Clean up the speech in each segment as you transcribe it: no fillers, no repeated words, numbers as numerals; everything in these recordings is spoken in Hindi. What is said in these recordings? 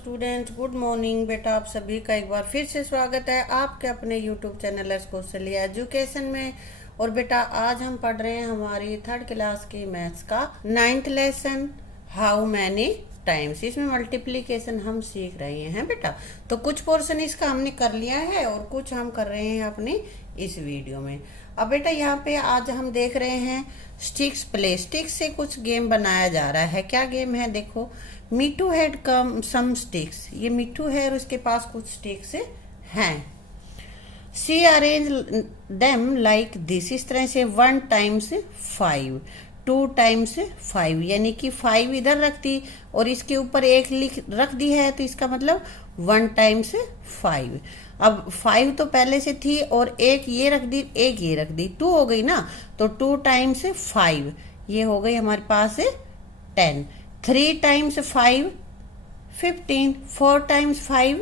Students, good morning. बेटा आप सभी का एक बार फिर से स्वागत है आपके अपने यूट्यूब चैनल कौशल्या एजुकेशन में। और बेटा आज हम पढ़ रहे हैं हमारी थर्ड क्लास की मैथ्स का 9th lesson, how many times. इसमें मल्टीप्लीकेशन हम सीख रहे हैं बेटा। तो कुछ पोर्शन इसका हमने कर लिया है और कुछ हम कर रहे हैं अपनी इस वीडियो में। अब बेटा यहाँ पे आज हम देख रहे हैं स्टिक्स प्ले। स्टिक्स से कुछ गेम बनाया जा रहा है। क्या गेम है देखो। मीठू हैड कम सम स्टिक्स। ये मीठू है और उसके पास कुछ स्टिक्स हैं। सी अरेंज देम लाइक दिस। इस तरह से 1 टाइम्स 5, 2 टाइम्स 5, यानी कि 5 इधर रख दी और इसके ऊपर एक रख दी है, तो इसका मतलब 1 टाइम्स 5। अब 5 तो पहले से थी और एक ये रख दी, एक ये रख दी, 2 हो गई ना। तो 2 टाइम्स 5 ये हो गई हमारे पास 10। 3 टाइम्स 5 15, 4 टाइम्स 5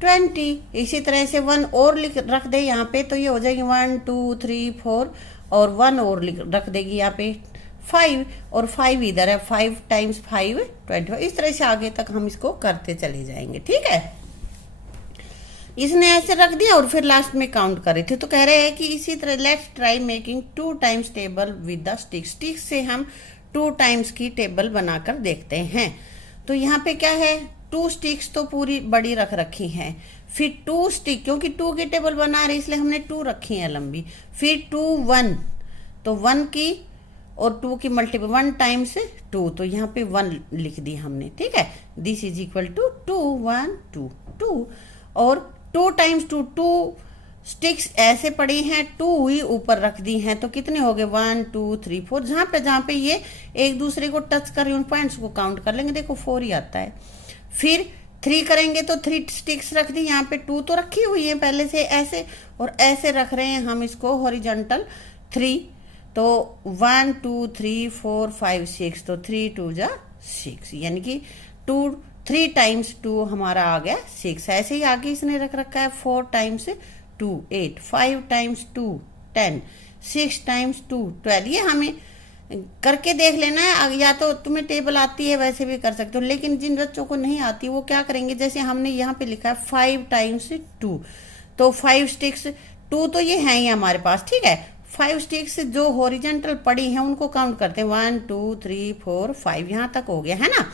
20। इसी तरह से 1 और रख दे यहाँ पे, तो ये हो जाएगी 1 2 3 4 और 1 और रख देगी यहाँ पे 5 और 5 इधर है। 5 टाइम्स 5 25। इस तरह से आगे तक हम इसको करते चले जाएंगे, ठीक है। इसने ऐसे रख दिया और फिर लास्ट में काउंट कर रहे थे, तो कह रहे हैं कि इसी तरह let's try making 2 times table with the sticks. Sticks से हम 2 टाइम्स की टेबल बनाकर देखते हैं। तो यहाँ पे क्या है, 2 स्टिक्स तो पूरी बड़ी रख रखी हैं। फिर 2 स्टिक, क्योंकि 2 की टेबल बना रहे इसलिए हमने 2 रखी है लंबी। फिर 2 1, तो 1 की और 2 की मल्टीपल 1 टाइम्स 2, तो यहाँ पे 1 लिख दी हमने, ठीक है। This is equal to 2 1 2 2। और 2 टाइम्स 2, 2 स्टिक्स ऐसे पड़ी हैं, 2 ही ऊपर रख दी हैं, तो कितने हो गए 1 2 3 4। जहां पे ये एक दूसरे को टच कर रही उन पॉइंट्स को काउंट कर लेंगे। देखो 4 ही आता है। फिर 3 करेंगे तो 3 स्टिक्स रख दी। यहाँ पे 2 तो रखी हुई है पहले से ऐसे, और ऐसे रख रहे हैं हम इसको हॉरिजॉन्टल 3। तो 1 2 3 4 5 6, तो 3 2 जा 6, यानी कि 3 टाइम्स 2 हमारा आ गया 6। ऐसे ही आगे इसने रख रखा है 4 टाइम्स 2 8, 5 टाइम्स 2 10, 6 टाइम्स 2 12। ये हमें करके देख लेना है, या तो तुम्हें टेबल आती है वैसे भी कर सकते हो, लेकिन जिन बच्चों को नहीं आती वो क्या करेंगे, जैसे हमने यहाँ पे लिखा है 5 टाइम्स 2, तो 5 स्टिक्स 2 तो ये हैं ही हमारे पास, ठीक है। 5 स्टिक्स जो हॉरिजॉन्टल पड़ी हैं उनको काउंट करते हैं 1 2 3 4 5, यहाँ तक हो गया है ना।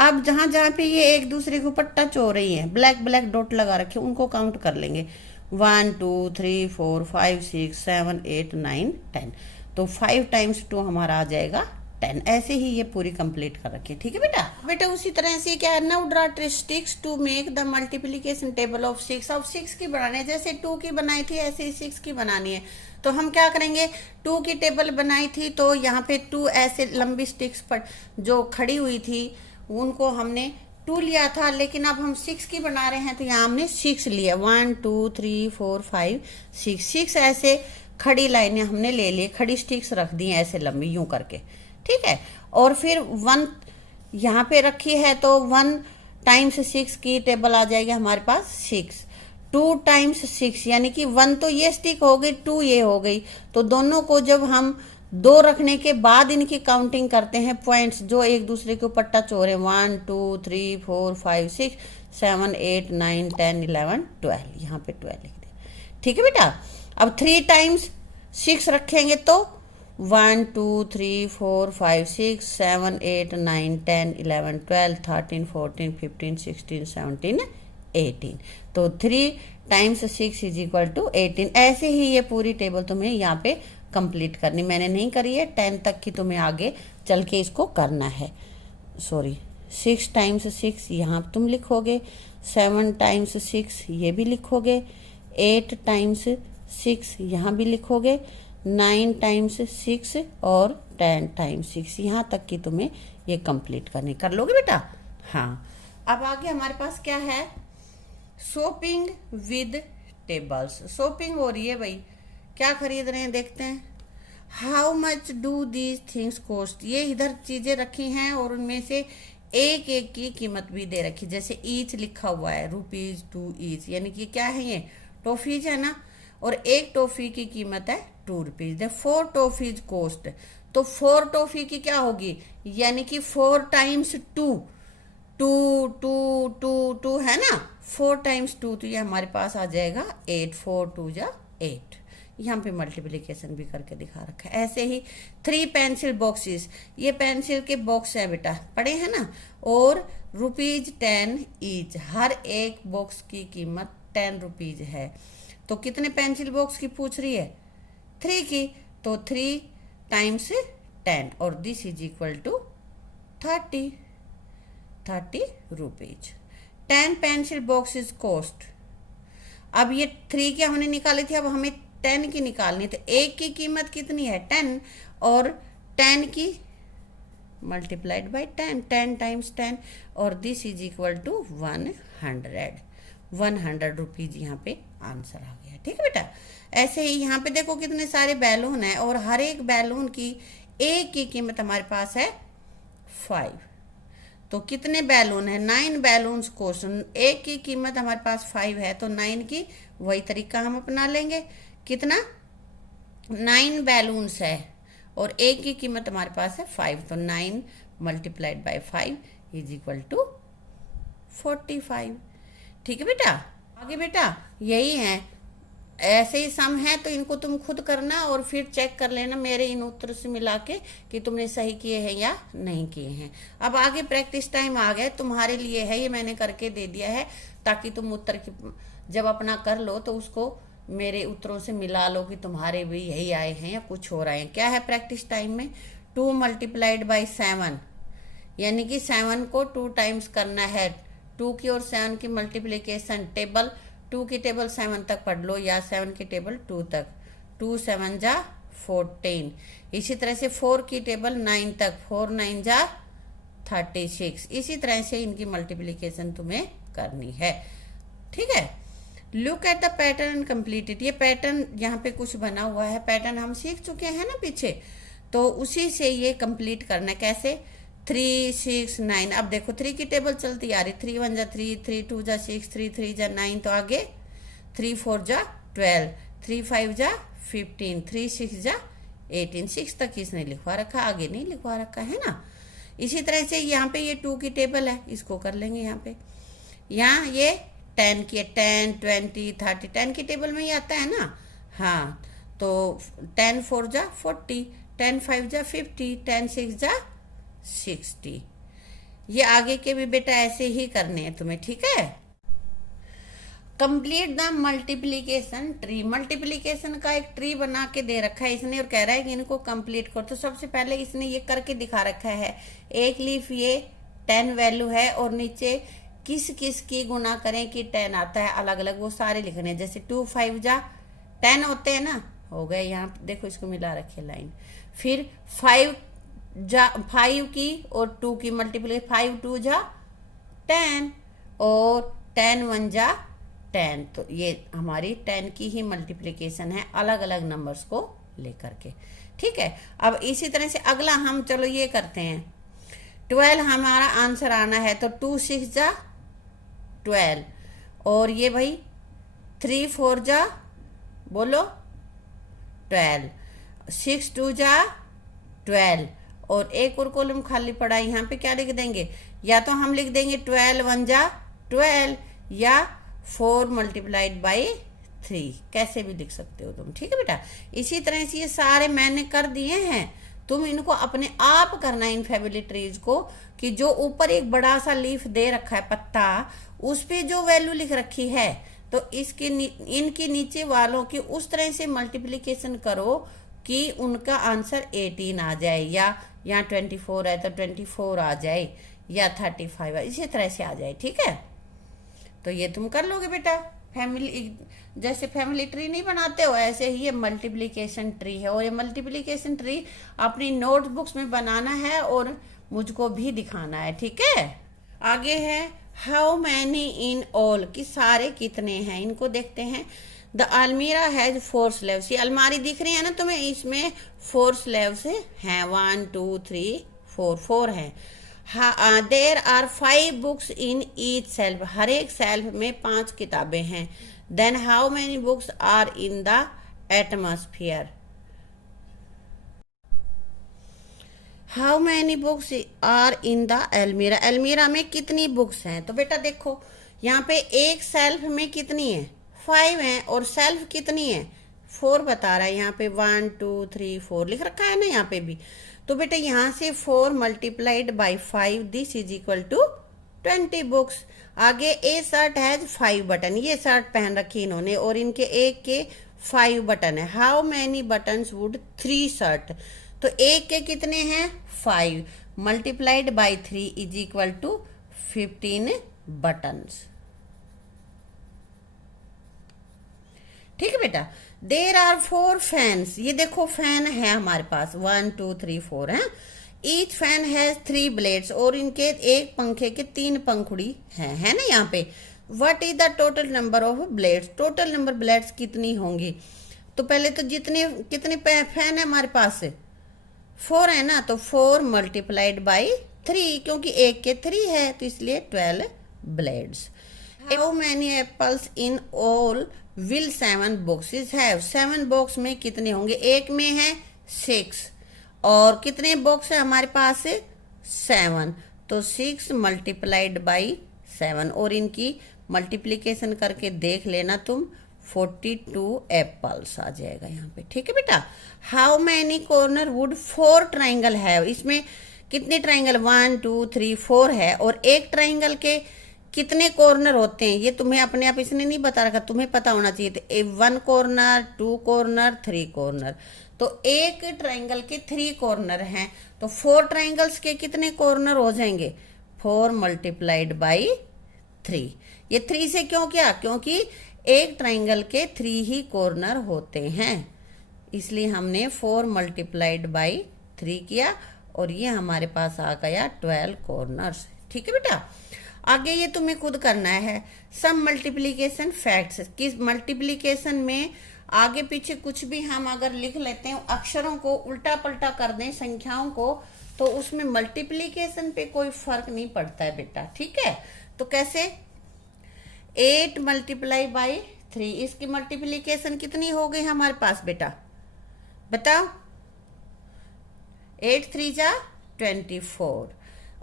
अब जहां जहां पे ये एक दूसरे के ऊपर टच हो रही हैं, ब्लैक ब्लैक डॉट लगा रखे, उनको काउंट कर लेंगे 1 2 3 4 5 6 7 8 9 10। तो 5 टाइम्स 2 हमारा आ जाएगा 10। ऐसे ही ये पूरी कंप्लीट कर रखी है, ठीक है बेटा। उसी तरह से क्या है, now draw sticks to make the multiplication table of 6। अब 6 की बनानी है, जैसे 2 की बनाई थी ऐसे ही 6 की बनानी है। तो हम क्या करेंगे, 2 की टेबल बनाई थी तो यहाँ पे 2 ऐसे लंबी स्टिक्स पर जो खड़ी हुई थी उनको हमने 2 लिया था, लेकिन अब हम 6 की बना रहे हैं तो यहाँ हमने 6 लिया। 1 2 3 4 5 6 ऐसे खड़ी लाइनें हमने ले ली, खड़ी स्टिक्स रख दी हैं ऐसे लंबी यूं करके, ठीक है। और फिर 1 यहाँ पे रखी है तो 1 टाइम्स 6 की टेबल आ जाएगी हमारे पास 6। 2 टाइम्स 6, यानी कि 1 तो ये स्टिक हो गई, 2 ये हो गई। तो दोनों को जब हम 2 रखने के बाद इनकी काउंटिंग करते हैं, पॉइंट्स जो एक दूसरे के ऊपर टच हो रहे हैं, 1 2 3 4 5 6 7 8 9 10 11 12, यहाँ पे 12 लिख दे, ठीक है बेटा। अब 3 टाइम्स 6 रखेंगे तो 1 2 3 4 5 6 7 8 9 10 11 12 13 14 15 16 17 18। तो 3 टाइम्स 6 इज इक्वल टू 18। ऐसे ही ये पूरी टेबल तुम्हें यहाँ पे कंप्लीट करनी, मैंने नहीं करी है, 10 तक की तुम्हें आगे चल के इसको करना है। सॉरी, 6 टाइम्स 6 यहाँ तुम लिखोगे, 7 टाइम्स 6 ये भी लिखोगे, 8 टाइम्स 6 यहाँ भी लिखोगे, 9 टाइम्स 6 और 10 टाइम्स 6 यहाँ तक की तुम्हें ये कंप्लीट करनी। कर लोगे बेटा? हाँ। अब आगे हमारे पास क्या है, शॉपिंग विद टेबल्स। शॉपिंग हो रही है भाई, क्या खरीद रहे हैं देखते हैं। How much do these things cost. ये इधर चीजें रखी हैं और उनमें से एक एक की कीमत भी दे रखी, जैसे ईच लिखा हुआ है, रुपीज 2 ईच, यानी कि क्या है ये टॉफीज है ना। और एक टॉफी की कीमत है 2 रुपीज। 4 टॉफीज कॉस्ट, तो 4 टॉफी की क्या होगी, यानी कि 4 टाइम्स 2 टू है ना, 4 टाइम्स 2, तो ये हमारे पास आ जाएगा 8, 4 2 जा 8। यहाँ पे मल्टीप्लिकेशन भी करके दिखा रखा है। ऐसे ही 3 पेंसिल बॉक्सेस, ये पेंसिल के बॉक्स है बेटा, पड़े हैं ना, और ₹10 ईच, हर एक बॉक्स की कीमत 10 रुपीज है। तो कितने पेंसिल बॉक्स की पूछ रही है? 3 की, तो 3 टाइम्स 10, और this is equal to 30 rupees. 10 pencil boxes cost. अब ये 3 की हमने निकाली थी, अब हमें 10 की निकालनी, तो एक की कीमत कितनी है? 10, और 10 की मल्टीप्लाइड बाई 10, 10 टाइम्स 10, और this is equal to 100 rupees. यहाँ पे आंसर आ गया। ठीक है बेटा। ऐसे ही यहाँ पे देखो कितने सारे बैलून है, और हर एक बैलून की एक की कीमत हमारे पास है 5। तो कितने बैलून है? 9 बैलून्स क्वेश्चन, एक की कीमत हमारे पास 5 है, तो 9 की वही तरीका हम अपना लेंगे। कितना? 9 बैलून्स है और एक की कीमत हमारे पास है 5, तो 9 multiplied by 5 is equal to 45। ठीक है बेटा। आगे बेटा यही है, ऐसे ही सम है, तो इनको तुम खुद करना और फिर चेक कर लेना मेरे इन उत्तर से मिला के कि तुमने सही किए हैं या नहीं किए हैं। अब आगे प्रैक्टिस टाइम आ गया तुम्हारे लिए है, ये मैंने करके दे दिया है ताकि तुम उत्तर की जब अपना कर लो तो उसको मेरे उत्तरों से मिला लो कि तुम्हारे भी यही आए हैं या कुछ हो रहे हैं। क्या है प्रैक्टिस टाइम में? 2 मल्टीप्लाइड बाई 7, यानी कि 7 को 2 टाइम्स करना है। 2 की और 7 की मल्टीप्लीकेशन टेबल, 2 की टेबल 7 तक पढ़ लो या 7 की टेबल 2 तक। 2 7 जा 14। इसी तरह से 4 की टेबल 9 तक, 4 9 जा 36। इसी तरह से इनकी मल्टीप्लीकेशन तुम्हें करनी है। ठीक है। Look at the pattern and complete it. ये पैटर्न यहाँ पे कुछ बना हुआ है, पैटर्न हम सीख चुके हैं ना पीछे, तो उसी से ये कंप्लीट करना है। कैसे? 3 6 9। अब देखो 3 की टेबल चलती आ रही, 3 1 जा 3, 3 2 जा 6, 3 3 जा 9, तो आगे 3 4 जा 12, 3 5 जा 15, 3 6 जा 18। 6 तक इसने लिखवा रखा, आगे नहीं लिखवा रखा है ना। इसी तरह से यहाँ पे ये 2 की टेबल है, इसको कर लेंगे यहाँ पे। यहाँ ये 10 की है, 10 20 30, 10 की टेबल में ही आता है ना। हाँ, तो 10 4 जा 40, 10 5 जा 50, 10 6 जा 60। ये आगे के भी बेटा ऐसे ही करने हैं तुम्हें। ठीक है। Complete the multiplication tree. Multiplication का एक ट्री बना के दे रखा है इसने और कह रहा है कि इनको कंप्लीट करो। तो सबसे पहले इसने ये करके दिखा रखा है, एक लीफ ये 10 वैल्यू है और नीचे किस किस की गुना करें कि 10 आता है, अलग अलग वो सारे लिखने हैं। जैसे 2 5 जा 10 होते हैं ना, हो गए। यहाँ देखो इसको मिला रखी लाइन। फिर 5 की और 2 की मल्टीप्लीकेशन, 5 2 जा 10 और 10 1 जा 10। तो ये हमारी 10 की ही मल्टीप्लीकेशन है अलग अलग नंबर्स को लेकर के। ठीक है। अब इसी तरह से अगला हम चलो ये करते हैं। 12 हमारा आंसर आना है, तो 2 6 जा 12 और ये भाई 3 4 जा बोलो 12, 6 2 जा 12 और एक और कॉलम खाली पड़ा है। यहाँ पे क्या लिख देंगे? या तो हम लिख देंगे 12 1 जा 12 या 4 मल्टीप्लाइड बाई 3, कैसे भी लिख सकते हो तुम। ठीक है बेटा। इसी तरह से ये सारे मैंने कर दिए हैं, तुम इनको अपने आप करना इन फैमिली ट्रीज को, कि जो ऊपर एक बड़ा सा लीफ दे रखा है पत्ता, उस पे जो वैल्यू लिख रखी है तो इसके इनके नीचे वालों की उस तरह से मल्टीप्लिकेशन करो कि उनका आंसर 18 आ जाए, या यहाँ 24 है तो 24 आ जाए, या 35 है, इसी तरह से आ जाए। ठीक है। तो ये तुम कर लोगे बेटा। फैमिली जैसे फैमिली ट्री नहीं बनाते हो, ऐसे ही ये मल्टीप्लिकेशन ट्री है। और ये मल्टीप्लिकेशन ट्री अपनी नोटबुक्स में बनाना है और मुझको भी दिखाना है। ठीक है। आगे है हाउ मैनी इन ऑल, कि सारे कितने हैं, इनको देखते हैं। द अलमीरा हैज 4 स्लेव्स। ये अलमारी दिख रही है ना तुम्हें, इसमें 4 स्लेव्स हैं। 1 2 3 4, 4 हैं। There are 5 books in each shelf. हर एक सेल्फ में 5 किताबें हैं। Then how many books are in the atmosphere. How many books are in the अलमीरा, अलमीरा में कितनी बुक्स हैं। तो बेटा देखो यहाँ पे एक सेल्फ में कितनी है, 5 है, और सेल्फ कितनी है, 4 बता रहा है यहाँ पे, 1 2 3 4 लिख रखा है ना यहाँ पे भी। तो बेटा यहाँ से 4 multiplied by 5 this is equal to 20 books. आगे ए शर्ट हैज 5 बटन, ये शर्ट पहन रखी इन्होंने और इनके एक के 5 बटन है। How many buttons would 3 shirt, तो एक के कितने हैं 5 multiplied by 3 is equal to 15 buttons. ठीक है बेटा। देर आर 4 फैंस, ये देखो फैन है हमारे पास 1 2 3 4 है। ईच फैन हैज 3 ब्लेड्स, और इनके एक पंखे के 3 पंखुड़ी है ना यहाँ पे। What is the total number of blades, total number blades कितनी होंगी। तो पहले तो कितने फैन है हमारे पास 4 है ना, तो 4 मल्टीप्लाइड बाई 3, क्योंकि एक के 3 है तो इसलिए 12 blades. How many apples in all will 7 boxes have, 7 box में कितने होंगे, एक में है 6 और कितने बॉक्स है हमारे पास 7, तो 6 मल्टीप्लाइड बाई 7, और इनकी मल्टीप्लीकेशन करके देख लेना तुम, 42 एप्पल्स आ जाएगा यहाँ पे। ठीक है बेटा। How many corner would 4 triangle है, इसमें कितने ट्राइंगल 1 2 3 4 है, और एक ट्राइंगल के कितने कॉर्नर होते हैं ये तुम्हें अपने आप इसने नहीं बता रखा, तुम्हें पता होना चाहिए। तो 1 कॉर्नर 2 कॉर्नर 3 कॉर्नर, तो एक ट्राइंगल के 3 कॉर्नर हैं, तो 4 ट्राइंगल्स के कितने कॉर्नर हो जाएंगे 4 मल्टीप्लाइड बाई 3। ये 3 से क्यों किया, क्योंकि एक ट्राइंगल के 3 ही कॉर्नर होते हैं, इसलिए हमने 4 मल्टीप्लाइड बाई 3 किया, और ये हमारे पास आ गया 12 कॉर्नर्स। ठीक है बेटा। आगे ये तुम्हें खुद करना है। सम मल्टीप्लीकेशन फैक्ट्स, किस मल्टीप्लीकेशन में आगे पीछे कुछ भी हम अगर लिख लेते हैं, अक्षरों को उल्टा पलटा कर दें संख्याओं को, तो उसमें मल्टीप्लीकेशन पे कोई फर्क नहीं पड़ता है बेटा। ठीक है। तो कैसे 8 मल्टीप्लाई बाई 3, इसकी मल्टीप्लीकेशन कितनी हो गई हमारे पास बेटा, बताओ। 8 3 जा 24,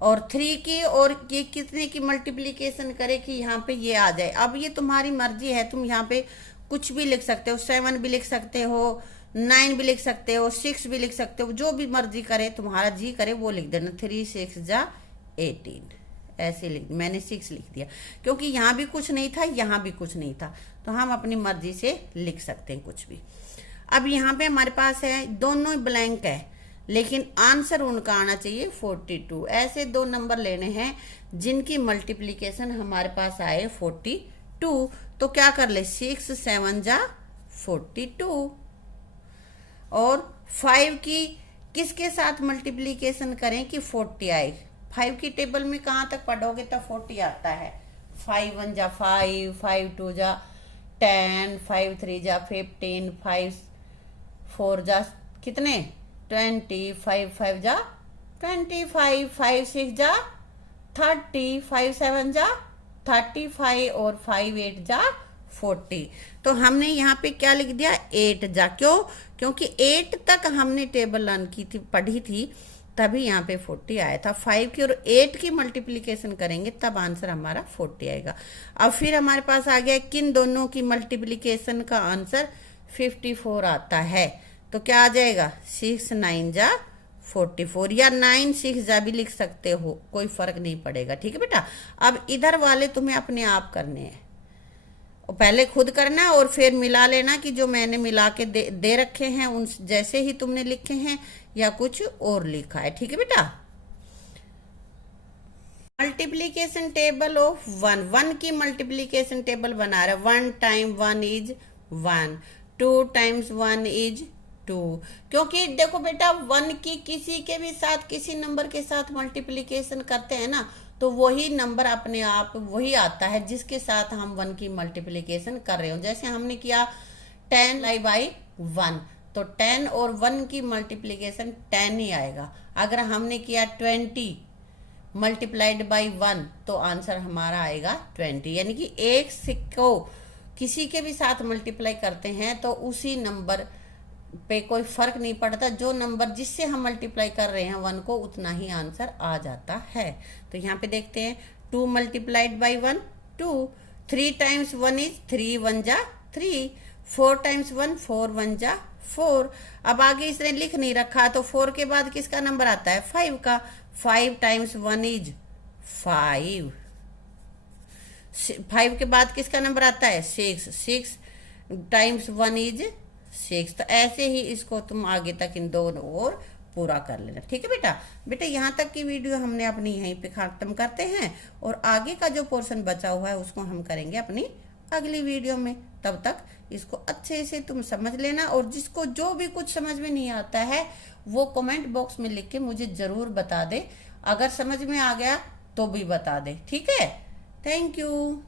और 3 की और ये कितने की मल्टीप्लीकेशन करे कि यहाँ पे ये आ जाए। अब ये तुम्हारी मर्जी है, तुम यहाँ पे कुछ भी लिख सकते हो, 7 भी लिख सकते हो, 9 भी लिख सकते हो, 6 भी लिख सकते हो, जो भी मर्जी करे तुम्हारा जी करे वो लिख देना। 3 6 जा 18 ऐसे लिख, मैंने 6 लिख दिया क्योंकि यहाँ भी कुछ नहीं था यहाँ भी कुछ नहीं था, तो हम अपनी मर्जी से लिख सकते हैं कुछ भी। अब यहाँ पे हमारे पास है दोनों ब्लैंक है, लेकिन आंसर उनका आना चाहिए 42। ऐसे 2 नंबर लेने हैं जिनकी मल्टीप्लीकेशन हमारे पास आए 42। तो क्या कर ले, 6 7 जा 42, और 5 की किसके साथ मल्टीप्लीकेशन करें कि 40 आए। 5 की टेबल में कहाँ तक पढ़ोगे तो 40 आता है। 5 1 जा 5, 5 2 जा 10, 5 3 जा 15, 5 4 जा कितने 20, 5 5 जा 25, 5 6 जा 30, 5 7 जा 35, और 5 8 जा 40। तो हमने यहाँ पे क्या लिख दिया 8 जा, क्यों, क्योंकि 8 तक हमने टेबल रन की थी, पढ़ी थी, तभी यहाँ पे 40 आया था। 5 की और 8 की मल्टीप्लीकेशन करेंगे तब आंसर हमारा 40 आएगा। अब फिर हमारे पास आ गया किन दोनों की मल्टीप्लीकेशन का आंसर 54 आता है। तो क्या आ जाएगा 6 9 जा 44, या 9 6 जा भी लिख सकते हो, कोई फर्क नहीं पड़ेगा। ठीक है बेटा। अब इधर वाले तुम्हें अपने आप करने हैं, पहले खुद करना और फिर मिला लेना कि जो मैंने मिला के दे रखे हैं उन जैसे ही तुमने लिखे हैं या कुछ और लिखा है। ठीक है बेटा। मल्टीप्लीकेशन टेबल ऑफ 1 की मल्टीप्लीकेशन टेबल बना रहा है। 1 टाइम 1 इज 1, 2 टाइम्स 1 इज 2, क्योंकि देखो बेटा 1 की किसी के भी साथ किसी नंबर के साथ मल्टीप्लीकेशन करते हैं ना, तो वही नंबर अपने आप वही आता है जिसके साथ हम 1 की मल्टीप्लीकेशन कर रहे हो। जैसे हमने किया 10 बाई 1, तो 10 और 1 की मल्टीप्लीकेशन 10 ही आएगा। अगर हमने किया 20 मल्टीप्लाइड बाई 1, तो आंसर हमारा आएगा 20। यानी कि एक सिक्को किसी के भी साथ मल्टीप्लाई करते हैं तो उसी नंबर पे कोई फर्क नहीं पड़ता, जो नंबर जिससे हम मल्टीप्लाई कर रहे हैं 1 को, उतना ही आंसर आ जाता है। तो यहाँ पे देखते हैं 2 मल्टीप्लाइड बाई 1 2, 3 टाइम्स 1 इज 3 1 जा 3, 4 टाइम्स 1 4 1 जा 4। अब आगे इसने लिख नहीं रखा, तो 4 के बाद किसका नंबर आता है 5 का, 5 टाइम्स 1 इज 5, 5 के बाद किसका नंबर आता है 6, 6 टाइम्स 1 इज 6। तो ऐसे ही इसको तुम आगे तक इन दोनों और पूरा कर लेना, ठीक है बेटा। बेटा यहाँ तक की वीडियो हमने अपनी यहीं पे खत्म करते हैं, और आगे का जो पोर्शन बचा हुआ है उसको हम करेंगे अपनी अगली वीडियो में। तब तक इसको अच्छे से तुम समझ लेना, और जिसको जो भी कुछ समझ में नहीं आता है वो कमेंट बॉक्स में लिख के मुझे जरूर बता दे, अगर समझ में आ गया तो भी बता दे, ठीक है। Thank you.